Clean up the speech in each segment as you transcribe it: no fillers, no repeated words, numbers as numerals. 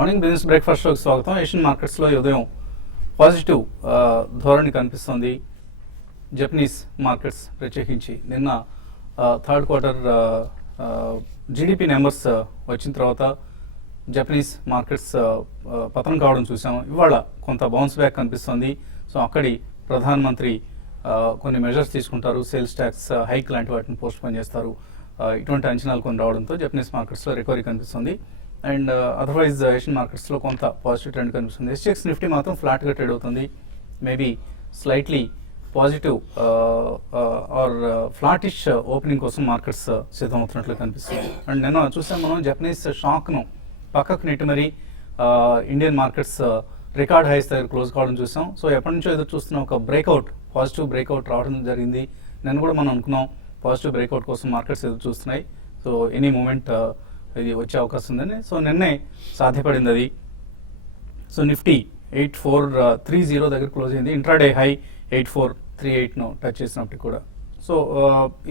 Morning business breakfast షోకి స్వాగతం. Asian మార్కెట్స్లో ఉదయం పాజిటివ్ ధోరణి కనిపిస్తుంది. జపనీస్ మార్కెట్స్ ప్రత్యేకించి నిన్న థర్డ్ క్వార్టర్ జీడిపి నెంబర్స్ వచ్చిన తర్వాత జపనీస్ మార్కెట్స్ పతనం కావడం చూసాం. ఇవాళ కొంత బౌన్స్ బ్యాక్ కనిపిస్తుంది. సో అక్కడి ప్రధానమంత్రి కొన్ని మెజర్స్ తీసుకుంటారు, సేల్స్ ట్యాక్స్ హైక్ లాంటి వాటిని పోస్ట్ పోన్ చేస్తారు. ఇటువంటి అంచనాలు కొన్ని రావడంతో జపనీస్ మార్కెట్స్లో రికవరీ కనిపిస్తుంది. అండ్ అదర్వైజ్ ఏషియన్ మార్కెట్స్లో కొంత పాజిటివ్ ట్రెండ్ కనిపిస్తుంది. ఎస్టెక్స్ నిఫ్టీ మాత్రం ఫ్లాట్గా ట్రేడ్ అవుతుంది. Maybe slightly positive or flattish opening కోసం మార్కెట్స్ సిద్ధమవుతున్నట్లు కనిపిస్తుంది. అండ్ నిన్న చూసాం మనం జపనీస్ షాక్ను పక్కకు నెట్టి మరి ఇండియన్ మార్కెట్స్ రికార్డ్ హైస్ దగ్గర క్లోజ్ కావడం చూసాం. సో ఎప్పటి నుంచో ఎదురు చూస్తున్న ఒక బ్రేక్అవుట్, పాజిటివ్ బ్రేక్అవుట్ రావడం జరిగింది. నిన్న కూడా మనం అనుకున్నాం పాజిటివ్ బ్రేక్అవుట్ కోసం మార్కెట్స్ ఎదురు చూస్తున్నాయి. సో ఎనీ మూమెంట్ ఇది వచ్చే అవకాశం ఉందని. సో నిన్నే సాధ్యపడింది అది. సో నిఫ్టీ 8430 దగ్గర క్లోజ్ అయింది. ఇంట్రాడే హై 8438ను టచ్ చేసినప్పటికి కూడా. సో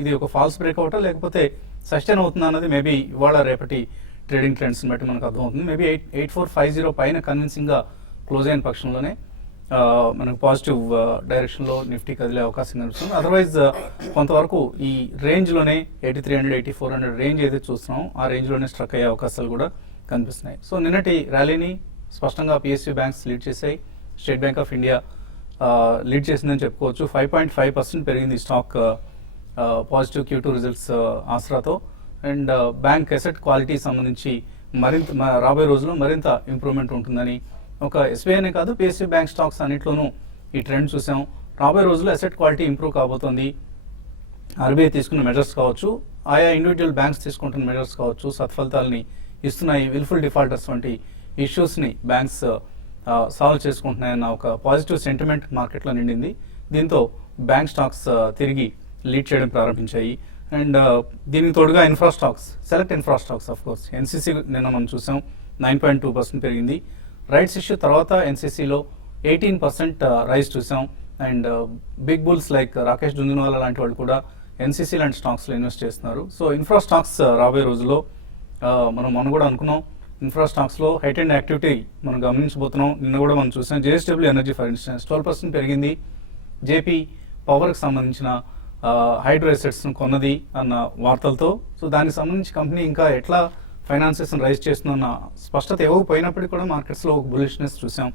ఇది ఒక ఫాల్స్ బ్రేక్అవుటా లేకపోతే సస్టైన్ అవుతుందా అన్నది మేబీ ఇవాళ రేపటి ట్రేడింగ్ ట్రెండ్స్ని బట్టి మనకు అర్థమవుతుంది. మేబీ 8450 పైన కన్విన్సింగ్గా క్లోజ్ అయిన పక్షంలోనే మనకు పాజిటివ్ డైరెక్షన్లో నిఫ్టీ కదిలే అవకాశం కనిపిస్తుంది. అదర్వైజ్ కొంతవరకు ఈ రేంజ్లోనే 8300 8400 రేంజ్ ఏదైతే చూస్తున్నాం ఆ రేంజ్లోనే స్ట్రక్ అయ్యే అవకాశాలు కూడా కనిపిస్తున్నాయి. సో నిన్నటి ర్యాలీని స్పష్టంగా పిఎస్యూ బ్యాంక్స్ లీడ్ చేశాయి. State Bank of India lead చేసిందని చెప్పుకోవచ్చు. 5.5% పెరిగింది స్టాక్ పాజిటివ్ Q2 రిజల్ట్స్ ఆసరాతో. అండ్ బ్యాంక్ అసెట్ క్వాలిటీ సంబంధించి మరింత రాబోయే రోజుల్లో మరింత ఇంప్రూవ్మెంట్ ఉంటుందని ఒక ఎస్బీఐనే కాదు పిఎస్యూ బ్యాంక్ స్టాక్స్ అన్నింటిలోనూ ఈ ట్రెండ్ చూసాం. రాబోయే రోజుల్లో అసెట్ క్వాలిటీ ఇంప్రూవ్ కాబోతోంది. ఆర్బీఐ తీసుకున్న మెజర్స్ కావచ్చు, ఆయా ఇండివిజువల్ బ్యాంక్స్ తీసుకుంటున్న మెజర్స్ కావచ్చు, సత్ఫలితాలని ఇస్తున్నాయి. విల్ఫుల్ డిఫాల్టర్స్ వంటి ఇష్యూస్ని బ్యాంక్స్ సాల్వ్ చేసుకుంటున్నాయన్న ఒక పాజిటివ్ సెంటిమెంట్ మార్కెట్లో నిండింది. దీంతో బ్యాంక్ స్టాక్స్ తిరిగి లీడ్ చేయడం ప్రారంభించాయి. అండ్ దీనికి తోడుగా infra stocks, select infra stocks of course NCC నిన్న మనం చూసాం 9.2% పెరిగింది. రైట్స్ ఇష్యూ తర్వాత ఎన్సీసీలో 18% రైజ్ చూసాం. And big bulls like Rakesh Jhunjhunwala లాంటి వాళ్ళు కూడా ఎన్సీసీ లాంటి స్టాక్స్లో ఇన్వెస్ట్ చేస్తున్నారు. సో ఇన్ఫ్రా స్టాక్స్ రాబోయే రోజుల్లో మనం కూడా అనుకున్నాం ఇన్ఫ్రా స్టాక్స్లో హైట్ అండ్ యాక్టివిటీ మనం గమనించబోతున్నాం. నిన్న కూడా మనం చూసాం జేఎస్డబ్ల్యూ ఎనర్జీ ఫర్ ఇన్స్టెన్స్ 12% పెరిగింది. జేపీ పవర్కి సంబంధించిన హైడ్రో ఎసెట్స్ను కొన్నది అన్న వార్తలతో. సో దానికి సంబంధించి కంపెనీ ఇంకా ఎట్లా ఫైనాన్సెస్ రైజ్ చేస్తుందన్న స్పష్టత ఇవ్వకపోయినప్పటికీ కూడా మార్కెట్స్లో ఒక బులిష్నెస్ చూసాం.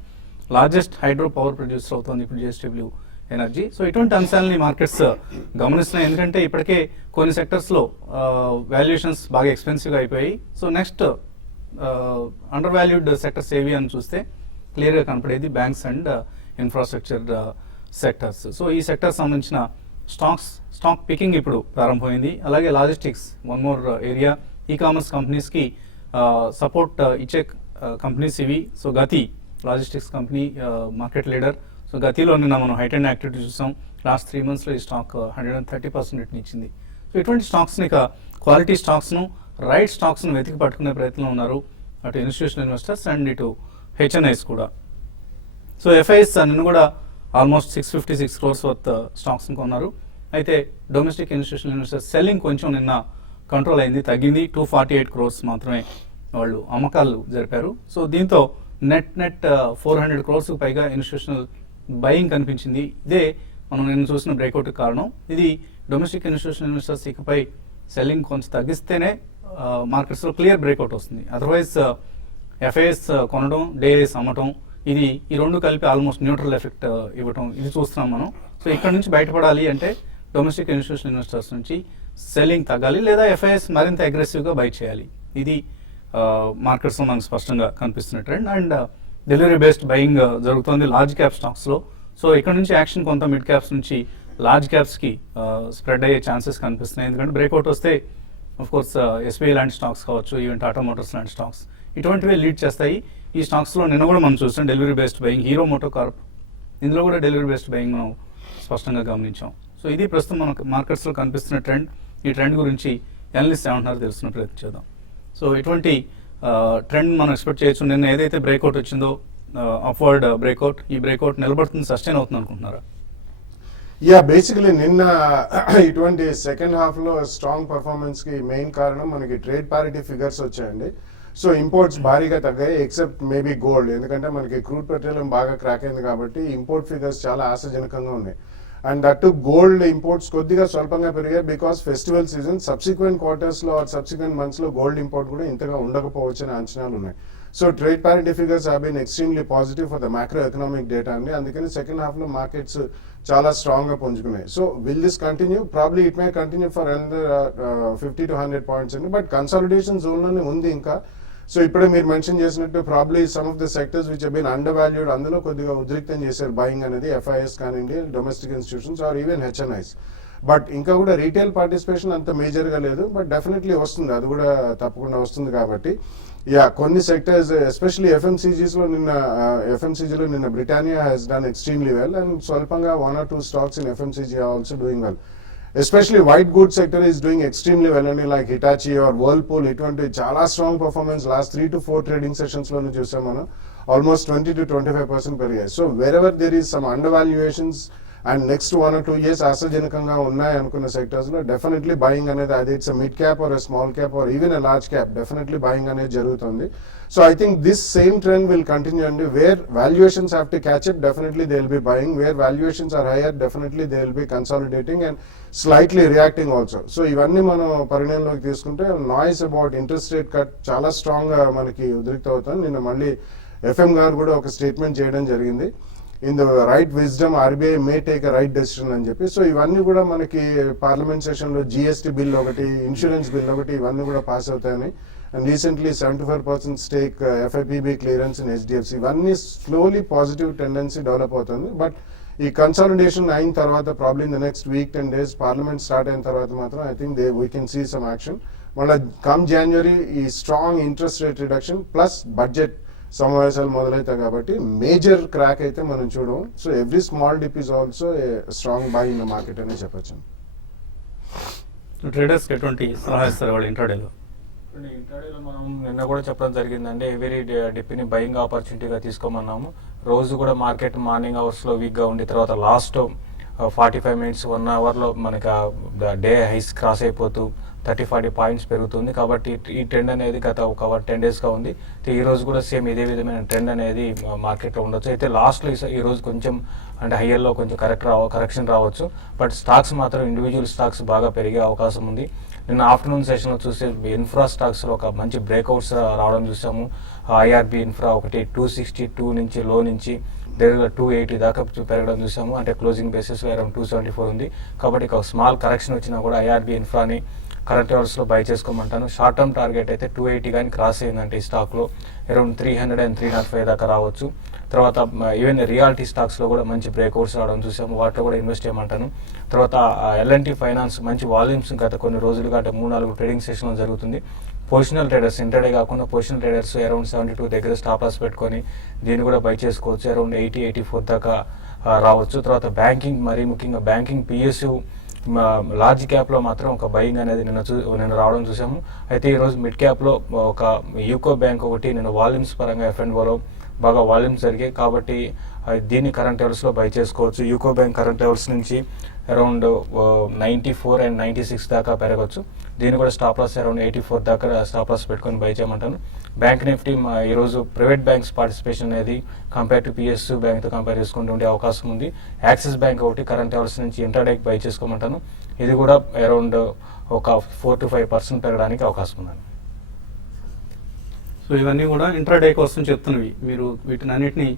లార్జెస్ట్ హైడ్రో పవర్ ప్రొడ్యూసర్ అవుతుంది ఇప్పుడు జేఎస్డబ్ల్యూ ఎనర్జీ. సో ఇటువంటి అంశాలని మార్కెట్స్ గమనిస్తున్నాయి. ఎందుకంటే ఇప్పటికే కొన్ని సెక్టర్స్లో వాల్యుయేషన్స్ బాగా ఎక్స్పెన్సివ్గా అయిపోయాయి. So next undervalued sectors ఏవి అని చూస్తే క్లియర్గా కనపడేది banks and infrastructure sectors. So ఈ సెక్టర్ సంబంధించిన స్టాక్ పికింగ్ ఇప్పుడు ప్రారంభమైంది. అలాగే logistics one more area. Ecommerce కంపెనీస్కి సపోర్ట్ ఇచ్చే కంపెనీస్ ఇవి. So Gati logistics company market leader. So గతిలో నిన్న మనం హైట్ అండ్ యాక్టివిటీ చూసాం. లాస్ట్ 3 monthsలో ఈ స్టాక్ 130% రిటర్న్ ఇచ్చింది. సో ఇటువంటి స్టాక్స్ని ఇక క్వాలిటీ స్టాక్స్ను, రైట్ స్టాక్స్ను వెతికి పట్టుకునే ప్రయత్నంలో ఉన్నారు అటు ఇన్స్టిట్యూషనల్ ఇన్వెస్టర్స్ అండ్ ఇటు హెచ్ఎన్ఐస్ కూడా. సో ఎఫ్ఐఎస్ నిన్న కూడా ఆల్మోస్ట్ 656 crores వర్త్ స్టాక్స్ని కొన్నారు. అయితే డొమెస్టిక్ ఇన్స్టిట్యూషనల్ ఇన్వెస్టర్స్ సెల్లింగ్ కొంచెం నిన్న కంట్రోల్ అయింది, తగ్గింది. 248 crores మాత్రమే వాళ్ళు అమ్మకాలు జరిపారు. సో దీంతో నెట్ 400 crores పైగా ఇన్స్టిట్యూషనల్ బయింగ్ కనిపించింది. ఇదే మనం నిన్న చూసిన బ్రేక్అవుట్ కారణం. ఇది డొమెస్టిక్ ఇన్స్టిట్యూషనల్ ఇన్వెస్టర్స్ ఇకపై సెల్లింగ్ కొంచెం తగ్గిస్తేనే మార్కెట్స్లో క్లియర్ బ్రేక్అవుట్ వస్తుంది. అదర్వైజ్ ఎఫ్ఐఎస్ కొనడం, డేఎస్ అమ్మటం, ఇది ఈ రెండు కలిపి ఆల్మోస్ట్ న్యూట్రల్ ఎఫెక్ట్ ఇవ్వటం ఇది చూస్తున్నాం మనం. సో ఇక్కడ నుంచి బయటపడాలి అంటే డొమెస్టిక్ ఇన్స్టిట్యూషనల్ ఇన్వెస్టర్స్ నుంచి సెల్లింగ్ తగ్గాలి, లేదా ఎఫ్ఐఎస్ మరింత అగ్రెసివ్గా బై చేయాలి. ఇది మార్కెట్స్లో మనకు స్పష్టంగా కనిపిస్తున్న trend. And delivery based buying జరుగుతుంది లార్జ్ క్యాప్ స్టాక్స్లో. సో ఇక్కడ నుంచి యాక్షన్ కొంత మిడ్ క్యాప్స్ నుంచి లార్జ్ క్యాప్స్కి స్ప్రెడ్ అయ్యే ఛాన్సెస్ కనిపిస్తున్నాయి. ఎందుకంటే బ్రేక్అవుట్ వస్తే ఆఫ్ కోర్స్ ఎస్బీఐ లాంటి స్టాక్స్ కావచ్చు, ఈవెన్ టాటా మోటార్స్ లాంటి స్టాక్స్ ఇటువంటివే లీడ్ చేస్తాయి. ఈ స్టాక్స్లో నిన్న కూడా మనం చూస్తాం delivery based buying. Hero MotoCorp ఇందులో కూడా డెలివరీ బేస్డ్ బయింగ్ మనం స్పష్టంగా గమనించాం. సో ఇది ప్రస్తుతం మనకు మార్కెట్స్లో కనిపిస్తున్న ట్రెండ్. ఈ ట్రెండ్ గురించి అనలిస్ట్ ఏమంటున్నారో తెలుసుకునే ప్రయత్నం చేద్దాం. సో ఇటువంటి ట్రెండ్ మనం ఎక్స్పెక్ట్ చేయొచ్చు. నిన్న ఏదైతే బ్రేక్అవుట్ వచ్చిందో అప్వర్డ్ బ్రేక్అవుట్, ఈ బ్రేక్అవుట్ నిలబడుతుంది, సస్టైన్ అవుతుంది అనుకుంటున్నారా? యా, బేసికలీ నిన్న ఇటువంటి సెకండ్ హాఫ్లో స్ట్రాంగ్ పర్ఫార్మెన్స్కి మెయిన్ కారణం మనకి ట్రేడ్ పారిటీ ఫిగర్స్ వచ్చాయండి. సో ఇంపోర్ట్స్ భారీగా తగ్గాయి ఎక్సెప్ట్ మేబీ గోల్డ్, ఎందుకంటే మనకి క్రూడ్ పెట్రోలియం బాగా క్రాక్ అయింది కాబట్టి ఇంపోర్ట్ ఫిగర్స్ చాలా ఆశాజనకంగా ఉన్నాయి. అండ్ దట్ గోల్డ్ ఇంపోర్ట్స్ కొద్దిగా స్వల్పంగా పెరిగాయి బికాస్ ఫెస్టివల్ సీజన్. సబ్సిక్వెంట్ క్వార్టర్స్లో ఆర్ సబ్సిక్వెంట్ మంత్స్లో గోల్డ్ ఇంపోర్ట్ కూడా ఇంతగా ఉండకపోవచ్చు అనే అంచనాలు ఉన్నాయి. So trade parity figures have been extremely positive for the macro economic data అండి. అందుకని సెకండ్ హాఫ్లో మార్కెట్స్ చాలా స్ట్రాంగ్గా పుంజుకున్నాయి. So will this continue? Probably it may continue for another 50 to 100 points అండి. బట్ కన్సాలిడేషన్ జోన్లోనే ఉంది ఇంకా. సో ఇప్పుడే మీరు మెన్షన్ చేసినట్టు probably some of the sectors which have been under valued, అందులో కొద్దిగా ఉద్రిక్తం చేశారు బయింగ్ అనేది, ఎఫ్ఐఎస్ కానివ్వండి, domestic institutions or even HNIs. But ఇంకా కూడా రీటైల్ పార్టిసిపేషన్ అంత మేజర్గా లేదు, బట్ డెఫినెట్లీ వస్తుంది, అది కూడా తప్పకుండా వస్తుంది. కాబట్టి కొన్ని సెక్టర్స్ ఎస్పెషల్లీ ఎఫ్ఎంసీజీలో నిన్న Britannia has done extremely well and స్వల్పంగా 1 or 2 stocks in FMCG are also doing well. Especially white good sector is doing extremely well అండి, లైక్ హిటాచీ ఆర్ వర్ల్పూల్. ఇటువంటి చాలా strong performance last 3 to 4 trading సెషన్స్లోనే చూసాం మనం. Almost 20 to 25% పెరిగాయి. So wherever there is some undervaluations and next 1 or 2 years ఆశాజనకంగా ఉన్నాయి అనుకున్న సెక్టర్స్లో డెఫినెట్లీ బయింగ్ అనేది, అది it's mid cap or small cap or even large cap, definitely buying అనేది జరుగుతుంది. So I think this same trend will continue అండి. Where valuations have to catch up, definitely they will be buying. Where valuations are higher, definitely they will be consolidating and slightly reacting also. So ఇవన్నీ మనం పరిగణలోకి తీసుకుంటే noise about interest rate cut చాలా స్ట్రాంగ్గా మనకి ఉద్రిక్త అవుతుంది. నిన్న మళ్ళీ ఎఫ్ఎం గారు కూడా ఒక స్టేట్మెంట్ చేయడం జరిగింది, in the right wisdom RBI may take a right decision అని చెప్పి. సో ఇవన్నీ కూడా మనకి పార్లమెంట్ సెషన్లో జిఎస్టీ బిల్ ఒకటి, ఇన్సూరెన్స్ బిల్ ఒకటి, ఇవన్నీ కూడా పాస్ అవుతాయని. And recently 75% stake FIPB clearance in HDFC, ఇవన్నీ స్లోలీ పాజిటివ్ టెండెన్సీ డెవలప్ అవుతుంది. బట్ ఈ కన్సాలిడేషన్ అయిన తర్వాత probably in the next week 10 days parliament start అయిన తర్వాత మాత్రం I think we can see some action. మళ్ళీ కమ్ జనవరి ఈ strong interest rate reduction plus budget సమావేశాలు మొదలవుతాయి కాబట్టి మేజర్ క్రాక్ అయితే మనం చూడము. So every small dip is also strong by in the market అని చెప్పచ్చు. ట్రేడర్స్కి ఎటువంటి సలహా ఇస్తారు వాళ్ళు ఇంట్రాడేలో? ఇంట్రాడేలో మనం నిన్న కూడా చెప్పడం జరిగిందండి, ఎవరీ డిప్ని బయింగ్ ఆపర్చునిటీగా తీసుకోమన్నాము. రోజు కూడా మార్కెట్ మార్నింగ్ అవర్స్లో వీక్గా ఉండి తర్వాత లాస్ట్ 45 minutes 1 hourలో మనకి డే హైస్ క్రాస్ అయిపోతూ 30-40 పాయింట్స్ పెరుగుతుంది. కాబట్టి ఈ ట్రెండ్ అనేది గత ఒక 10 daysగా ఉంది. ఈ రోజు కూడా సేమ్ ఇదే విధమైన ట్రెండ్ అనేది మార్కెట్లో ఉండొచ్చు. అయితే లాస్ట్లో ఈ రోజు కొంచెం అంటే హయ్యర్లో కొంచెం కరెక్షన్ రావచ్చు. బట్ స్టాక్స్ మాత్రం ఇండివిజువల్ స్టాక్స్ బాగా పెరిగే అవకాశం ఉంది. నిన్న ఆఫ్టర్నూన్ సెషన్లో చూస్తే ఇన్ఫ్రా స్టాక్స్లో ఒక మంచి బ్రేక్అవుట్స్ రావడం చూసాము. ఐఆర్బి ఇన్ఫ్రా ఒకటి 262 నుంచి లో నుంచి దగ్గర 280 దాకా పెరగడం చూసాము. అంటే క్లోజింగ్ బేసిస్లో అరౌండ్ 274 ఉంది. కాబట్టి ఒక స్మాల్ కరెక్షన్ వచ్చినా కూడా ఐఆర్బి ఇన్ఫ్రాని కరెంట్ అవర్స్లో బై చేసుకోమంటాను. షార్ట్ టర్మ్ టార్గెట్ అయితే 280 కానీ క్రాస్ అయిందంటే ఈ స్టాక్లో అరౌండ్ 300 and 305 దాకా రావచ్చు. తర్వాత ఈవెన్ రియాలిటీ స్టాక్స్లో కూడా మంచి బ్రేక్అవుట్స్ రావడం చూసాము, వాటిలో కూడా ఇన్వెస్ట్ చేయమంటాను. తర్వాత ఎల్ఎన్టీ ఫైనాన్స్ మంచి వాల్యూమ్స్ గత కొన్ని రోజులుగా అంటే 3-4 ట్రేడింగ్ సెషన్లో జరుగుతుంది. పొజిషనల్ ట్రేడర్స్ ఇంటర్డే కాకుండా పొజిషనల్ ట్రేడర్స్ అరౌండ్ 72 దగ్గర స్టాప్ లాస్ పెట్టుకొని దీన్ని కూడా బై చేసుకోవచ్చు. అరౌండ్ 80-84 దాకా రావచ్చు. తర్వాత బ్యాంకింగ్, మరీ ముఖ్యంగా బ్యాంకింగ్ పిఎస్యు లార్జ్ క్యాప్లో మాత్రం ఒక బయింగ్ అనేది నిన్న రావడం చూసాము. అయితే ఈరోజు మిడ్ క్యాప్లో ఒక యూకో బ్యాంక్ ఒకటి నిన్న వాల్యూమ్స్ పరంగా ఎఫ్ఎండ్ఓలో బాగా వాల్యూమ్స్ జరిగాయి. కాబట్టి దీన్ని కరెంట్ లెవెల్స్లో బై చేసుకోవచ్చు. యూకో బ్యాంక్ కరెంట్ లెవెల్స్ నుంచి అరౌండ్ 94 and 96 దాకా పెరగచ్చు. దీన్ని కూడా స్టాప్ లాస్ అరౌండ్ 84 దాకా స్టాప్ లాస్ పెట్టుకొని బై చేయమంటాను. బ్యాంక్ నిఫ్టీ ఈరోజు ప్రైవేట్ బ్యాంక్స్ పార్టిసిపేషన్ అనేది కంపేర్ టు పిఎస్యు బ్యాంక్తో కంపేర్ చేసుకుంటూ ఉండే అవకాశం ఉంది. యాక్సిస్ బ్యాంక్ ఒకటి కరెంట్ లెవెల్స్ నుంచి ఇంటర్డేకి బై చేసుకోమంటాను. ఇది కూడా అరౌండ్ ఒక 4 to 5% పెరగడానికి అవకాశం ఉందండి. సో ఇవన్నీ కూడా ఇంట్రాడే కోసం చెప్తున్నవి. మీరు వీటిని అన్నిటినీ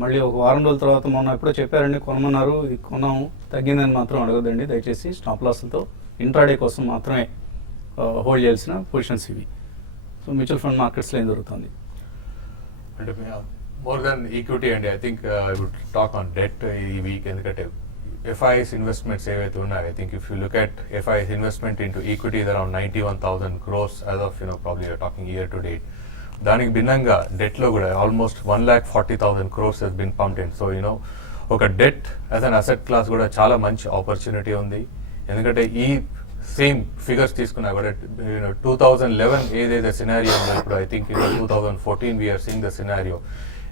మళ్ళీ ఒక వారం రోజుల తర్వాత మొన్న ఎప్పుడో చెప్పారండి కొనమన్నారు, ఇది కొన్నాము తగ్గిందని మాత్రం అడగదండి దయచేసి. స్టాప్ లాస్లతో ఇంట్రాడే కోసం మాత్రమే హోల్డ్ చేయాల్సిన పొజిషన్స్ ఇవి. సో మ్యూచువల్ ఫండ్ మార్కెట్స్లో ఏం జరుగుతుంది అంటే మోర్ దాన్ ఈక్విటీ అండి. I think I would talk on debt ఈ వీక్. ఎందుకంటే ఎఫ్ఐఎస్ ఇన్వెస్ట్మెంట్స్ ఏవైతే ఉన్నాయో I think if you look at FIs investment into equity is around 91,000 crores as of probably you're talking year to date. దానికి భిన్నంగా డెట్లో కూడా almost 140,000 crores has been pumped in. So ఒక debt as an asset class కూడా చాలా మంచి opportunity ఉంది. ఎందుకంటే ఈ సేమ్ ఫిగర్స్ తీసుకున్నా కూడా 2011 ఏదైతే సినారియో ఉందో ఇప్పుడు I think 2014 we are seeing the scenario.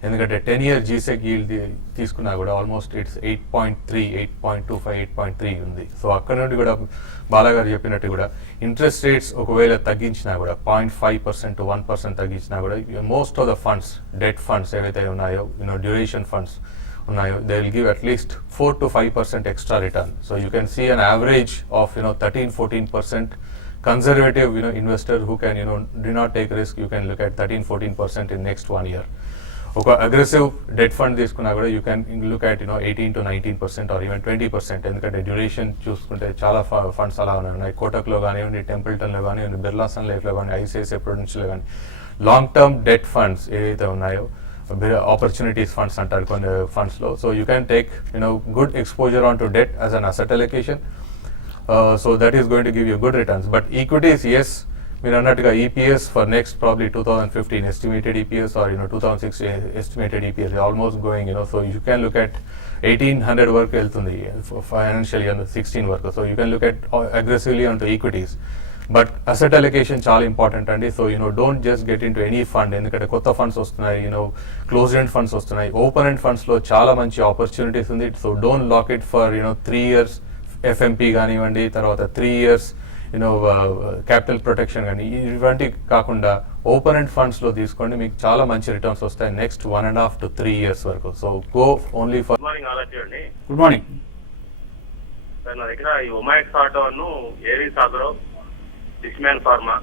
ఎందుకంటే 10-year జీసెక్ yield తీసుకున్నా కూడా ఆల్మోస్ట్ ఇట్స్ 8.3, 8.25, 8.3 ఉంది. సో అక్కడ నుండి కూడా బాలాగారు చెప్పినట్టు కూడా ఇంట్రెస్ట్ రేట్స్ ఒకవేళ తగ్గించినా కూడా 0.5% to 1% తగ్గించినా కూడా most of the funds, debt funds ఏవైతే ఉన్నాయో, డ్యూరేషన్ ఫండ్స్ ఉన్నాయో, they will give at least 4 to 5% extra return. So you can see an average of 13-14% conservative investor who can do not take risk. You can look at 13-14% in next 1 year. ఒక aggressive debt fund తీసుకున్నా కూడా you can look at 18 to 19% or even 20%. ఎందుకంటే duration చూసుకుంటే చాలా funds అలా ఉన్నాయి. కోటక్లో కానివ్వండి, టెంపుల్టన్లో కానివ్వండి, బిర్లా సన్ లైఫ్లో కానీ, ఐసిఐసిఐ ప్రుడెన్షియల్లో కానీ లాంగ్ టర్మ్ డెట్ ఫండ్స్ ఏవైతే ఉన్నాయో, ఆపర్చునిటీస్ ఫండ్స్ అంటారు కొన్ని ఫండ్స్లో. So you can take good exposure on to debt as an asset allocation. So that is going to give you good returns. But equities, yes, మీరు అన్నట్టుగా EPS for next probably 2015 estimated EPS or 2016 estimated EPS almost going so you can look at 1800 వరకు వెళ్తుంది financial year 16 వరకు. So you can look at aggressively on to equities. But asset allocation చాలా important అండి. So don't just get in to any fund. ఎందుకంటే కొత్త funds వస్తున్నాయి, closed end funds వస్తున్నాయి. Open end ఫండ్స్లో చాలా మంచి ఆపర్చునిటీస్ ఉంది. So don't lock it for 3 years FMP కానివ్వండి, తర్వాత 3 years క్యాపిటల్ ప్రొటెక్షన్ కానీ, ఇటువంటి కాకుండా ఓపెన్ ఎండ్ ఫండ్స్ లో తీసుకోండి, మీకు చాలా మంచి రిటర్న్స్ వస్తాయి నెక్స్ట్ 1.5 to 3 years వరకు. So go only for. Good morning ఆలోచన అండి. గుడ్ మార్నింగ్ సార్, నా దగ్గర ఈ ఒమాక్స్ ఆటోను, ఏరీస్ ఆగ్రో, డిస్మ్యాన్ ఫార్మా,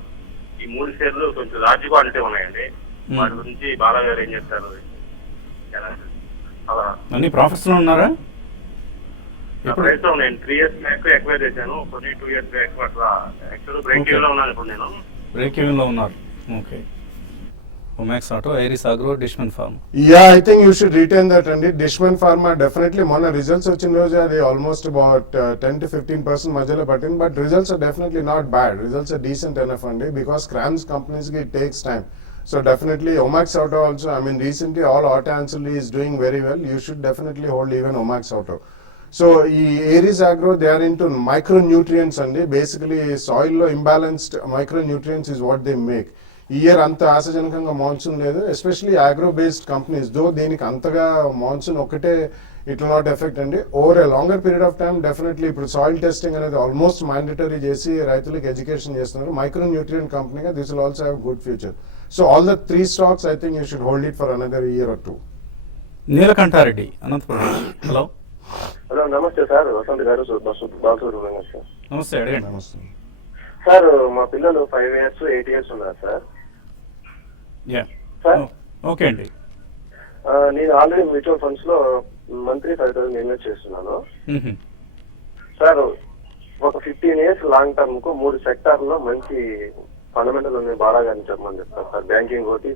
ఈ 3 షేర్లు కొంచెం లార్జ్ క్వాంటిటీ ఉన్నాయండి. వాటి గురించి బాలా గారు ఏం చెప్తారు? అలా అన్ని ప్రాఫిట్స్ లో ఉన్నారా? ప్రస్తుతం నేను 3 years బ్యాక్ ఎక్వైర్ చేశాను, కొన్ని 2 years బ్యాక్ అట్లా. యాక్చువల్ బ్రేక్ ఈవెన్ లో ఉన్నాను ఇప్పుడు నేను. బ్రేక్ ఈవెన్ లో ఉన్నారు. Okay. Omax auto, iris agro, Dishman pharma. Yeah, I think you should retain that అండి. డిష్మన్ ఫార్మా డెఫినెట్లీ మొన్న రిజల్ట్స్ వచ్చిన రోజు అది ఆల్మోస్ట్ అబౌట్ 10 to 15% మధ్యలో పట్టింది. But results are definitely not bad. Results are decent enough అండి, బికాస్ క్రామ్స్ కంపెనీస్ కి it takes time. So definitely Omax Auto also, I mean recently all auto ancillary is doing very well. You should definitely hold even Omax Auto. So ఈ Aries Agro they are into micronutrients అండి. Basically soil లో imbalanced micronutrients is what they make. ఈ year అంత ఆశాజనకంగా monsoon లేదు, especially agro based companies. Though దీనికి అంతగా monsoon ఒకటే ఇట్ విల్ నాట్ ఎఫెక్ట్ అండి. Over a longer period of time definitely ఇప్పుడు సాయిల్ టెస్టింగ్ అనేది ఆల్మోస్ట్ మ్యాండేటరీ చేసి రైతులకు ఎడ్యుకేషన్ చేస్తున్నారు. మైక్రోన్యూట్రియంట్ కంపెనీగా this will also have good future. So all the 3 stocks, I think you should hold it for another year or 2. Neelakanta Reddy, Anantapur. Hello. Hello, నమస్తే sir. Vasanth గారు, Balasubrahmanyam sir. నమస్తే, అడగండి. నమస్తే సార్, మా పిల్లలు 5 years 8 years ఉన్నారు సార్. యా, సార్ ఓకే అండి. నేను ఆల్రెడీ మ్యూచువల్ ఫండ్స్ లో మంత్లీ 5,000 ఇన్వెస్ట్ చేస్తున్నాను సార్. ఒక 15 years లాంగ్ టర్మ్ కు 3 సెక్టార్ లో మంచి ఫండమెంటల్ ఉన్నాయి, బాగా అని చెప్పమని చెప్తాను సార్. బ్యాంకింగ్ ఒకటి,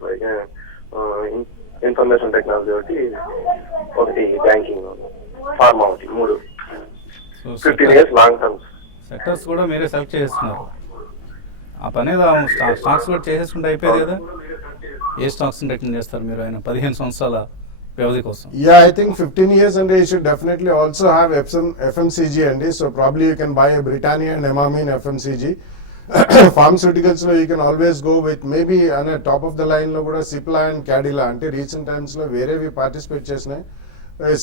ఇన్ఫర్మేషన్ టెక్నాలజీ ఒకటి బ్యాంకింగ్, ఫార్మా ఒకటి, 3 15 years లాంగ్ టర్మ్స్. సెక్టర్స్ కూడా మీరే సెలెక్ట్ చేస్తున్నారు. ఆ పని స్టాక్స్ కూడా చేసేసుకుంటే అయిపోయేది కదా. ఏ స్టాక్స్ రికమెండ్ చేస్తారు మీరు ఆయన 15 సంవత్సరాల వ్యవధి కోసం? Yeah, I think 15 years and you should definitely also have FMCG అండి. So probably you can buy a Britannia and Emami in FMCG. Pharmaceuticals లో you can always go with maybe on a top of the line లో కూడా Cipla and Cadila. అంటే recent times లో వేరేవి participate చేసినాయి,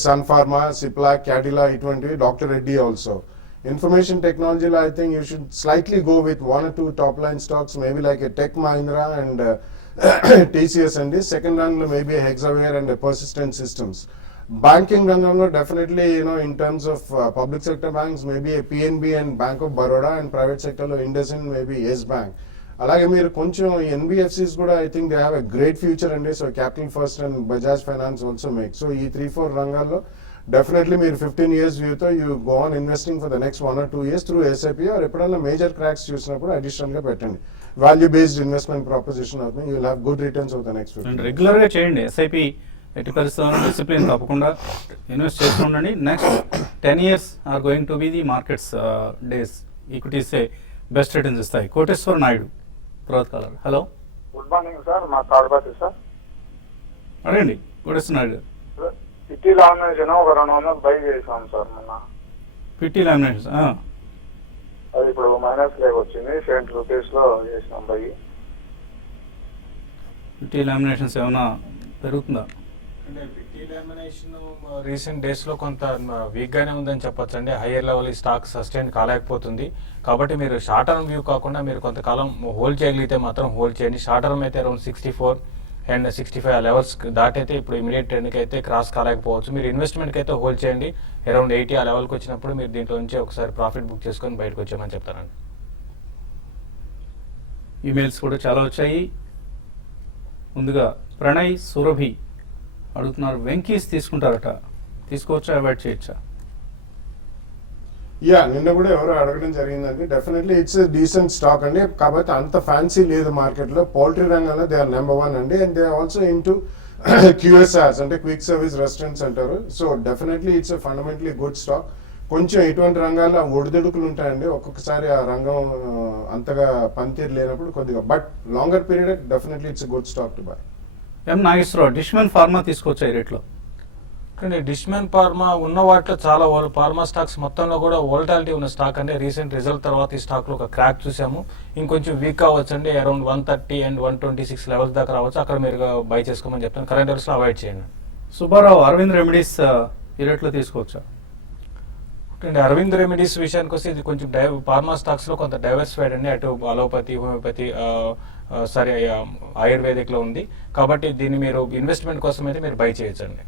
sun pharma, Cipla, Cadila, ఇటువంటివి. Doctor Reddy also. Information టెక్నాలజీలో I think you should slightly go with 1 or 2 top line stocks, maybe like a Tech Mahindra and TCS అండి. Second run లో maybe Hexaware and Persistent Systems. Banking రంగంలో definitely in terms of public sector banks maybe PNB and Bank of Baroda, and private sector లో IndusInd, maybe yes bank. అలాగే మీరు కొంచెం NBFCs కూడా I think they have a great future అండి. So Capital First and Bajaj Finance also make. So ఈ 3-4 రంగాల్లో definitely మీరు 15 years వ్యూతో you go on investing for the next 1 or 2 years through SIP. Or ఎప్పుడైనా మేజర్ క్రాక్స్ చూసినప్పుడు additional గా పెట్టండి. Value based investment proposition అవుతుంది. You will have good returns over the next 15 years. Regular గా చేయండి. SIP ఎట్టి పరిస్థితుల్లో డిసిప్లిన్ తప్పకుండా ఇన్వెస్ట్ చేస్తూ ఉండండి. Next 10 years are going to be the markets days. ఈక్విటీసే బెస్ట్ రిటర్న్స్ ఇస్తాయి. కోటేశ్వర నాయుడు, తర్వాత caller. Hello, good morning sir. మా తాడపతి సార్. అడగండి కోటేశ్వర నాయుడు గారు. సిటీ లామినేషన్ ఒక 200 బై చేసాం సార్ మొన్న. పిటి లామినేషన్స్ అది ఇప్పుడు మైనస్ లేక వచ్చింది, 70 rupees లో చేసినాం బై. పిటి లామినేషన్స్ ఏమైనా పెరుగుతుందా? అంటే టీ లామినేషన్ రీసెంట్ డేస్లో కొంత వీక్గానే ఉందని చెప్పొచ్చు అండి. హయ్యర్ లెవెల్ ఈ స్టాక్ సస్టైన్ కాలేకపోతుంది. కాబట్టి మీరు షార్ట్ టర్మ్ వ్యూ కాకుండా మీరు కొంతకాలం హోల్డ్ చేయగలిగితే మాత్రం హోల్డ్ చేయండి. షార్ట్ టర్మ్ అయితే అరౌండ్ 64 అండ్ 65 లెవెల్స్ దాటైతే ఇప్పుడు ఇమీడియట్ ట్రెండ్కి అయితే క్రాస్ కాలేకపోవచ్చు. మీరు ఇన్వెస్ట్మెంట్కి అయితే హోల్డ్ చేయండి. అరౌండ్ 80 ఆ లెవెల్కి వచ్చినప్పుడు మీరు దీంట్లో నుంచి ఒకసారి ప్రాఫిట్ బుక్ చేసుకొని బయటకు వచ్చామని చెప్తానండి. ఈమెయిల్స్ కూడా చాలా వచ్చాయి. ముందుగా ప్రణయ్ సురభి అడుగుతున్నారు, వెంకీస్ తీసుకుంటారట, తీసుకోవచ్చా, అవాయిడ్ చేయొచ్చా? యా, నిన్న కూడా ఎవరు అడగడం జరిగిందండి. డెఫినెట్లీ ఇట్స్ డీసెంట్ స్టాక్ అండి. కాబట్టి అంత ఫ్యాన్సీ లేదు మార్కెట్లో. పౌల్ట్రీ రంగంలో దే ఆర్ నెంబర్ 1 అండి. And they also in to QSRs అంటే క్విక్ సర్వీస్ రెస్టారెంట్స్ అంటారు. So definitely it's fundamentally good stock. కొంచెం ఇటువంటి రంగాల్లో ఒడిదుడుకులు ఉంటాయండి. ఒక్కొక్కసారి ఆ రంగం అంతగా పనితీరు లేనప్పుడు కొద్దిగా, but longer period definitely it's good stock to buy. M Nageswara Rao, Dishman Pharma తీసుకోవచ్చా ఈ రేట్లో? కానీ డిష్మెన్ ఫార్మా ఉన్న వాటిలో చాలా ఫార్మా స్టాక్స్ మొత్తంలో కూడా వోల్టాలిటీ ఉన్న స్టాక్ అంటే రీసెంట్ రిజల్ట్ తర్వాత ఈ స్టాక్లో ఒక క్రాక్ చూసాము. ఇంకొంచెం వీక్ అవ్వచ్చు అండి. అరౌండ్ 130 అండ్ 126 లెవెల్స్ దాకా రావచ్చు. అక్కడ మీరు బై చేసుకోమని చెప్తాను. కరెంట్ లెవెల్స్లో అవాయిడ్ చేయండి. సుబ్బారావు, అరవింద్ రెమెడీస్ ఈ రేట్లో తీసుకోవచ్చా? అరవింద్ రెమెడీస్ విషయానికి వస్తే ఇది కొంచెం ఫార్మా స్టాక్స్ లో కొంత డైవర్సిఫైడ్ అండి. అటు అలోపతి, హోమియోపతి, ఆయుర్వేదిక్ లో ఉంది. కాబట్టి దీన్ని మీరు ఇన్వెస్ట్మెంట్ కోసం అయితే మీరు బై చేయొచ్చండి.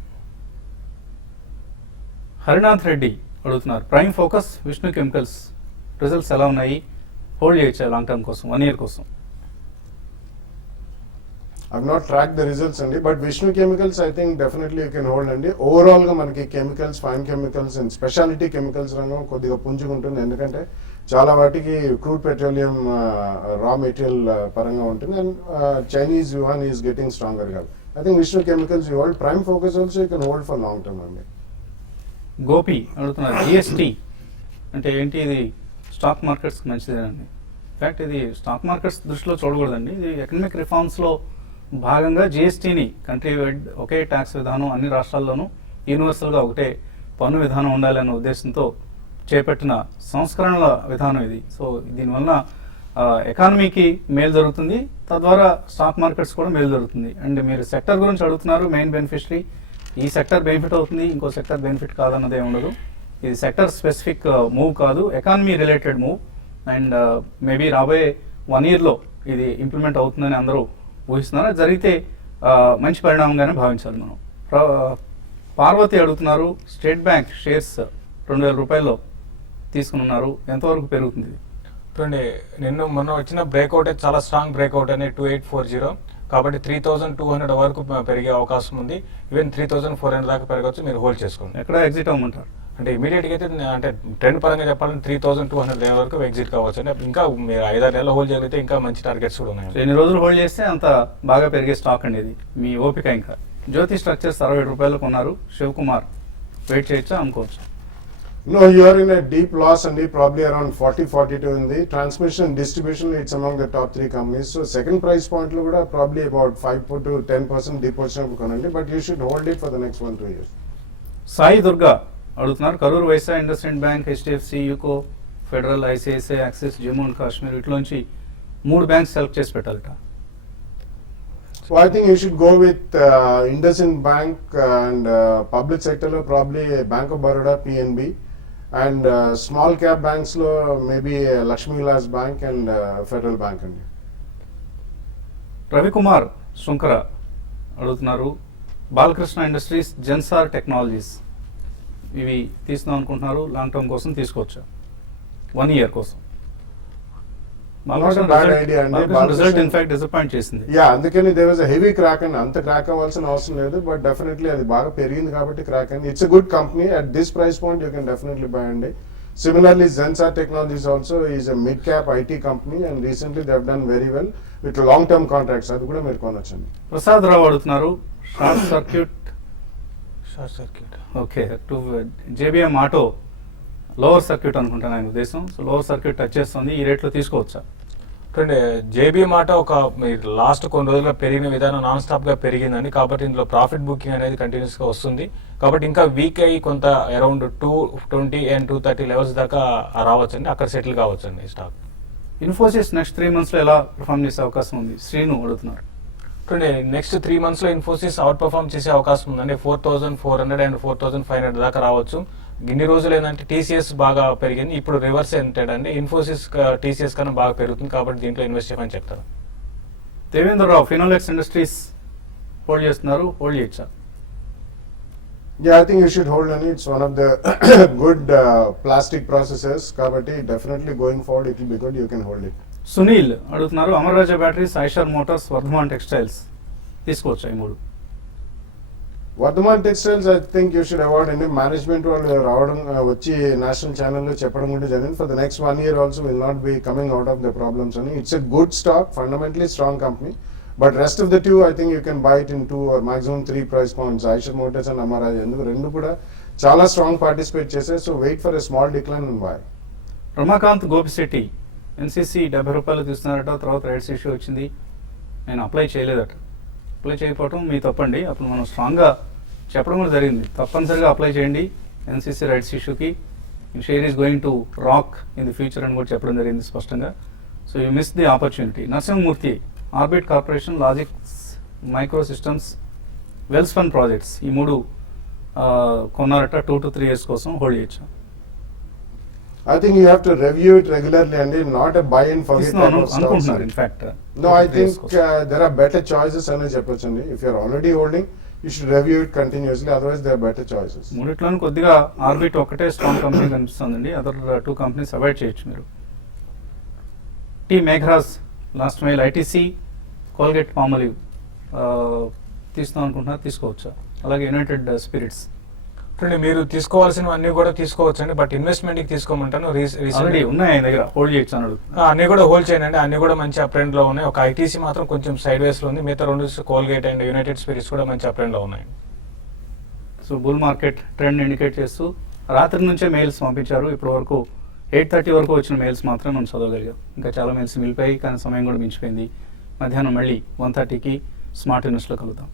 హరినాథ్ రెడ్డి అడుగుతున్నారు, prime focus, Vishnu chemicals results ఎలా ఉన్నాయి, హోల్డ్ చేయొచ్చా లాంగ్ టర్మ్ కోసం, 1 ఇయర్ కోసం? I've not tracked the results అండి, but Vishnu chemicals I think definitely you can hold అండి. ఓవరాల్ గా మనకి chemicals, fine chemicals and speciality chemicals రంగం కొద్దిగా పుంజుకుంటుంది. ఎందుకంటే చాలా వాటికి క్రూడ్ పెట్రోలియం రా మెటీరియల్ పరంగా ఉంటుంది. And Chinese yuan is getting stronger గా. I think Vishnu Chemicals you hold. Prime Focus also you can hold for long term అండి. గోపి అడుగుతున్నారు, జిఎస్టీ అంటే ఏంటి, ఇది స్టాక్ మార్కెట్స్కి మంచిదేనండి? ఇన్ఫ్యాక్ట్ ఇది స్టాక్ మార్కెట్స్ దృష్టిలో చూడకూడదండి. ఇది ఎకనామిక్ రిఫార్మ్స్లో భాగంగా జిఎస్టీని కంట్రీ వైడ్ ఒకే ట్యాక్స్ విధానం అన్ని రాష్ట్రాల్లోనూ యూనివర్సల్గా ఒకటే పన్ను విధానం ఉండాలనే ఉద్దేశంతో చేపట్టిన సంస్కరణల విధానం ఇది. సో దీనివల్ల ఎకానమీకి మేలు జరుగుతుంది, తద్వారా స్టాక్ మార్కెట్స్ కూడా మేలు జరుగుతుంది. అండ్ మీరు సెక్టర్ గురించి అడుగుతున్నారు, మెయిన్ బెనిఫిషరీ ఈ సెక్టర్ బెనిఫిట్ అవుతుంది, ఇంకో సెక్టర్ బెనిఫిట్ కాదన్నదే ఉండదు. ఇది సెక్టర్ స్పెసిఫిక్ మూవ్ కాదు, economy related move. And maybe రాబోయే 1 ఇయర్లో ఇది ఇంప్లిమెంట్ అవుతుందని అందరూ ఊహిస్తున్నారు. జరిగితే మంచి పరిణామంగానే భావించాలి మనం. పార్వతి అడుగుతున్నారు, స్టేట్ బ్యాంక్ షేర్స్ 2000 రూపాయల్లో తీసుకున్నారు, ఎంతవరకు పెరుగుతుంది? చూడండి, మొన్న వచ్చిన బ్రేక్అవుట్ అయితే చాలా స్ట్రాంగ్ బ్రేక్అవుట్ అనేది 2840. కాబట్టి 3200 వరకు పెరిగే అవకాశం ఉంది. ఈవెన్ 3400 దాకా పెరగచ్చు. మీరు హోల్డ్ చేసుకోండి. ఎక్కడ ఎగ్జిట్ అవ్వమంటారు? అంటే ఇమీడియట్గా అయితే అంటే ట్రెండ్ పరంగా చెప్పాలంటే 3200 వరకు ఎగ్జిట్ కావచ్చు అండి. ఇంకా మీరు 5-6 నెలలు హోల్డ్ చేయగలిగితే ఇంకా మంచి టార్గెట్స్ కూడా ఉన్నాయి. ఎన్ని రోజులు హోల్డ్ చేస్తే అంత బాగా పెరిగే స్టాక్ అండి ఇది, మీ ఓపిక. ఇంకా జ్యోతి స్ట్రక్చర్స్ 67 రూపాయలు కొన్నారు, శివకుమార్ వెయిట్ చేయొచ్చా, అనుకోవచ్చు? No, you are in a deep loss and probably around 40-42 in the transmission and distribution. It's among the top 3 companies. So second price point lo kuda probably about 5 to 10% deep position konandi, but you should hold it for the next 1-2 years. Sai Durga అడుగుతున్నారు, Karur Vysya, IndusInd Bank, HDFC, UCO, Federal, ICICI, Axis, Jammu and Kashmir, ఇట్లోంచి 3 banks select చేసి పెట్టాలట. So I think you should go with IndusInd Bank and public sector lo probably Bank of Baroda, PNB. And small cap banks lo maybe Lakshmi Vilas Bank and Federal Bank అండి. రవికుమార్ శుంకర అడుగుతున్నారు, Balakrishna industries, Zensar technologies ఇవి తీసుకుందాం అనుకుంటున్నారు, long term కోసం తీసుకోవచ్చా, 1 year కోసం? Result in fact disappoint చేసింది. Yeah, అందుకని there was a heavy crack అండి. అంత క్రాక్ అవ్వాల్సిన అవసరం లేదు, బట్ డెఫినెట్లీ అది బాగా పెరిగింది కాబట్టి క్రాక్ అయింది. It's a good company at this price point, you can definitely buy అండి. Similarly Zensar Technologies also is a mid cap IT company and recently they have done very well with long term contracts. అది కూడా మీరు కొనొచ్చండి. ప్రసాద్ రావు అడుగుతున్నారు, short circuit okay to JBM Auto lower circuit అనుకుంటాను ఆయన ఉద్దేశం. So lower circuit touch చేస్తుంది, ఈ రేట్లో తీసుకోవచ్చా? చూడండి, జేబిఎం ఆటో ఒక లాస్ట్ కొన్ని రోజులుగా పెరిగిన విధానం నాన్ స్టాప్ గా పెరిగిందండి. కాబట్టి ఇందులో ప్రాఫిట్ బుకింగ్ అనేది కంటిన్యూస్ గా వస్తుంది. కాబట్టి ఇంకా వీక్ అయ్యి కొంత అరౌండ్ 220 and 230 లెవెల్స్ దాకా రావచ్చండి, అక్కడ సెటిల్ కావచ్చండి స్టాక్. ఇన్ఫోసిస్ నెక్స్ట్ 3 months లో ఎలా పర్ఫార్మ్ చేసే అవకాశం ఉంది? శ్రీను అడుగుతున్నారు. చూడండి నెక్స్ట్ 3 months లో ఇన్ఫోసిస్ అవుట్ పర్ఫార్మ్ చేసే అవకాశం ఉందండి. 4,400 అండ్ 4,500 దాకా రావచ్చు. ఇన్ని రోజులు ఏంటంటే టీసీఎస్ బాగా పెరిగింది, ఇప్పుడు రివర్స్ ఏంటంటే ఇన్ఫోసిస్ టీసీఎస్ కన్నా బాగా పెరుగుతుంది, కాబట్టి దీంట్లో ఇన్వెస్ట్ చేయమని చెప్తారు. దేవేంద్రరావు ఫినోలెక్స్ ఇండస్ట్రీస్ హోల్డ్ చేస్తున్నారు, హోల్డ్ చేయొచ్చా? Yeah, I think you should hold on. It's one of the good plastic processors. Kabatti, definitely going forward, it will be good. You can hold it. Sunil అడుగుతున్నారు, Amara Raja Batteries, Eicher Motors, Vardhman Textiles తీసుకోవచ్చా ఈ మూడు? Vardhaman Textiles, I think you should avoid any management వాళ్ళు రావడం వచ్చి national ఛానల్లో చెప్పడం కూడా జరిగింది. For the next 1 year also will not be coming out of the problems అని. It's a good stock, fundamentally strong company. But rest of the two, I think you can buy it in 2 or maximum 3 price points. Eicher Motors and Amara ఎందుకు రెండు కూడా చాలా strong participate చేశారు. So wait for a small decline and buy. Ramakant Gopishetti NCC 70 రూపాయలు తీస్తున్నారట, తర్వాత rights issue వచ్చింది, నేను apply చేయలేదట. Apply చేయకపోవటం మీ తప్పండి, అప్పుడు మనం స్ట్రాంగ్గా చెప్పడం కూడా జరిగింది, తప్పనిసరిగా అప్లై చేయండి ఎన్సీసీ రైట్స్ ఇష్యూకి, share is going to rock in the future అని కూడా చెప్పడం జరిగింది స్పష్టంగా. So you miss the opportunity. Narasimhamurthy Orbit Corporation, Logix Micro Systems, Welspun Projects ఈ మూడు కొన్నారట 2 to 3 years కోసం, హోల్డ్ చేయొచ్చు? I think you have to review it regularly and not a buy and forget type of stocks. అనుకుంటున్నారు in fact? No, I think there are better choices అని చెప్పొచ్చండి. If you are already holding, you should review it continuously, otherwise there are better choices. మూడిట్లోనూ కొద్దిగా Orbit ఒకటే strong company కనిపిస్తుందండి, other 2 companies avoid చేయొచ్చు మీరు. T Megharaj, last mile, ITC, Colgate Palmolive తీస్తాం అనుకుంటున్నారు, తీసుకోవచ్చా? అలాగే యునైటెడ్ స్పిరిట్స్. చూడండి మీరు తీసుకోవాల్సినవన్నీ కూడా తీసుకోవచ్చండి, బట్ ఇన్వెస్ట్మెంట్కి తీసుకోమంటాను. ఆల్రెడీ ఉన్నాయి ఆయన దగ్గర, హోల్డ్ చేయొచ్చు అన్నాడు. అన్ని కూడా హోల్డ్ చేయండి, అన్ని కూడా మంచి అప్ ట్రెండ్ లో ఉన్నాయి. ఒక ఐటీసీ మాత్రం కొంచెం సైడ్ వేస్ లో ఉంది, మిగతా 2 కోల్గేట్ అండ్ యునైటెడ్ స్పిరిట్స్ కూడా మంచి అప్ ట్రెండ్ లో ఉన్నాయి. So bull market trend indicate చేస్తూ రాత్రి నుంచే మెయిల్స్ పంపించారు. ఇప్పటి వరకు 8:30 వరకు వచ్చిన మెయిల్స్ మాత్రమే మనం చదవగలిగాం. ఇంకా చాలా మెయిల్స్ మిగిలిపోయి, కానీ సమయం కూడా మించిపోయింది. మధ్యాహ్నం మళ్ళీ 1:30కి స్మార్ట్ ఇన్వెస్ట్లో కలుద్దాం.